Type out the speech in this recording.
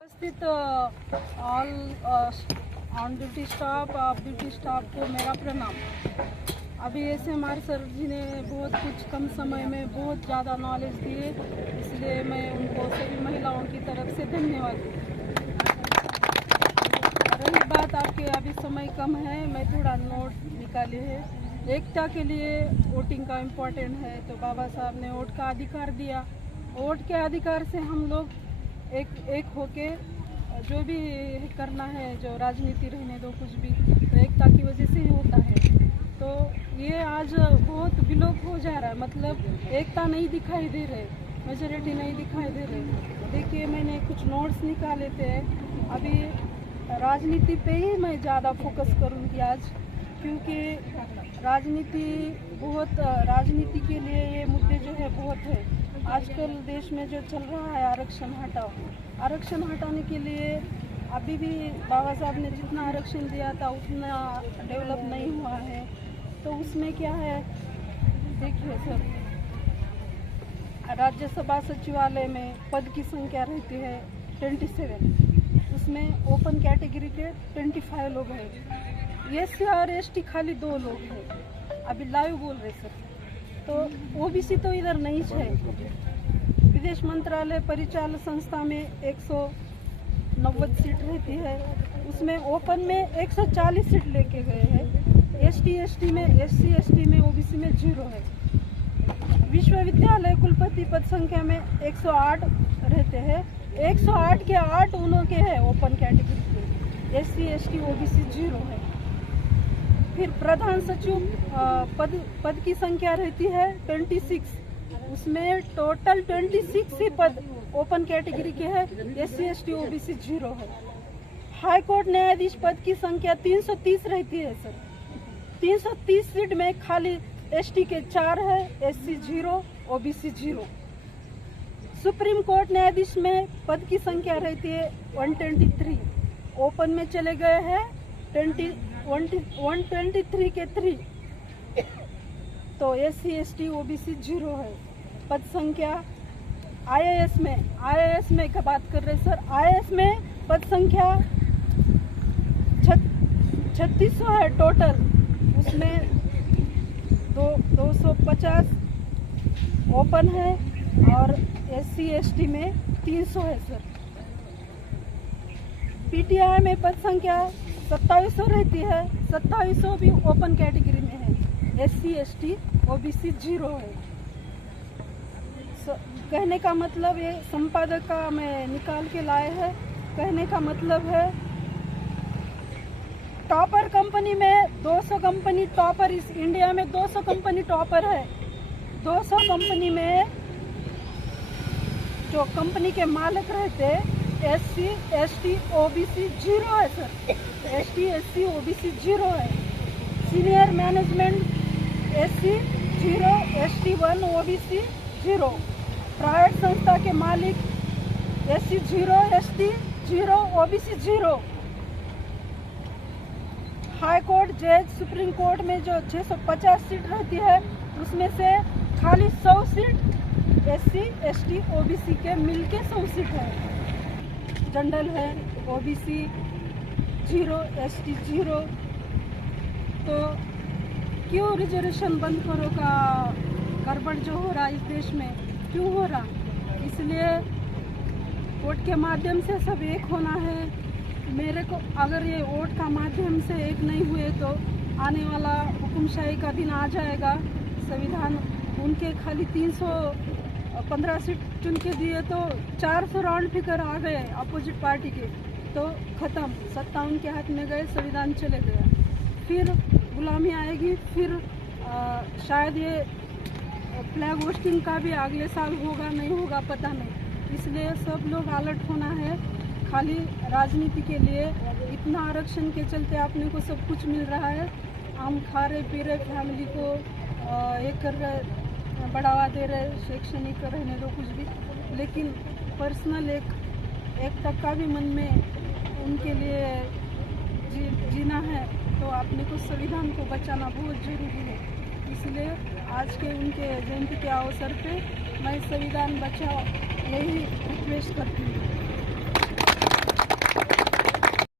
उपस्थित all on duty staff, of duty staff को मेरा प्रणाम। अभी SMR सर जी ने बहुत कुछ कम समय में बहुत ज़्यादा नॉलेज दिए, इसलिए मैं उनको सभी महिलाओं की तरफ से धन्यवाद दूँ। रही बात आपके अभी समय कम है, मैं थोड़ा नोट निकाले है। एकता के लिए वोटिंग का इम्पोर्टेंट है, तो बाबा साहब ने वोट का अधिकार दिया। वोट के अधिकार से हम लोग एक होके जो भी करना है, जो राजनीति रहने दो कुछ भी, तो एकता की वजह से ही होता है। तो ये आज बहुत विलोप हो जा रहा है, मतलब एकता नहीं दिखाई दे रहे, मेजोरिटी नहीं दिखाई दे रहे। देखिए मैंने कुछ नोट्स निकाले थे, अभी राजनीति पे ही मैं ज़्यादा फोकस करूँगी आज, क्योंकि राजनीति के लिए ये मुद्दे जो है बहुत है। आजकल देश में जो चल रहा है आरक्षण हटाओ, आरक्षण हटाने के लिए अभी भी बाबा साहब ने जितना आरक्षण दिया था उतना डेवलप नहीं हुआ है। तो उसमें क्या है, देखिए सर, राज्यसभा सचिवालय में पद की संख्या रहती है 27, उसमें ओपन कैटेगरी के 25 लोग हैं, SC और ST खाली 2 लोग हैं। अभी लाइव बोल रहे सर, तो OBC तो इधर नहीं है। विदेश मंत्रालय परिचालन संस्था में 190 सीट रहती है, उसमें ओपन में 140 सीट लेके गए हैं। SC ST में OBC में 0 है। विश्वविद्यालय कुलपति पद संख्या में 108 रहते हैं, 108 के 8 उन्हों के हैं ओपन कैटेगरी के, SC ST OBC 0 है। फिर प्रधान सचिव पद की संख्या रहती है 26, उसमें टोटल 26 ही पद ओपन कैटेगरी के हैं, SC ST OBC 0 है। हाई कोर्ट न्यायाधीश पद की संख्या 330 रहती है सर, 330 सीट में खाली ST के 4 है, SC 0 OBC 0। सुप्रीम कोर्ट न्यायाधीश में पद की संख्या रहती है 123, ओपन में चले गए हैं 123 के 3, तो SC ST OBC 0 है। पद संख्या IAS में क्या बात कर रहे सर, IAS में पद संख्या 3600 है टोटल, उसमें 250 ओपन है और SC ST में 300 है सर। PTI में पद संख्या 2700 रहती है, 2700 भी ओपन कैटेगरी में है, SC ST OBC 0 है। कहने का मतलब ये संपादक का मैं निकाल के लाए हैं, कहने का मतलब है टॉपर कंपनी में 200 कंपनी टॉपर, इस इंडिया में 200 कंपनी टॉपर है। 200 कंपनी में जो कंपनी के मालिक रहते SC ST OBC 0 है सर, ST SC OBC 0 है। Senior management SC 0 ST 1 OBC 0। Private संस्था के मालिक SC 0 ST 0 OBC 0। High court जज, सुप्रीम कोर्ट में जो 650 सीट रहती है, उसमें से खाली 100 सीट SC ST OBC के मिलके 100 सीट है। जनरल है OBC 0 ST 0। तो क्यों रिजर्वेशन बंद करो का गड़बड़ जो हो रहा है इस देश में, क्यों हो रहा, इसलिए वोट के माध्यम से सब एक होना है। मेरे को अगर ये वोट का माध्यम से एक नहीं हुए तो आने वाला हुकुमशाही का दिन आ जाएगा। संविधान उनके खाली 315 सीट चुन के दिए तो 400 राउंड फिगर आ गए अपोजिट पार्टी के, तो ख़त्म, सत्ता उनके हाथ में गए, संविधान चले गया। फिर गुलामी आएगी, फिर शायद ये फ्लैग होस्टिंग का भी अगले साल होगा नहीं होगा पता नहीं। इसलिए सब लोग अलर्ट होना है। खाली राजनीति के लिए इतना आरक्षण के चलते आपने को सब कुछ मिल रहा है, हम खा रहे पी रहे, फैमिली को ये कर रहे, बढ़ावा दे रहे, शैक्षणिक रहने दो कुछ भी, लेकिन पर्सनल एक तक का भी मन में उनके लिए जीना है, तो आपने को संविधान को बचाना बहुत ज़रूरी है। इसलिए आज के उनके जयंती के अवसर पे मैं संविधान बचाओ यही रिक्वेस्ट करती हूँ।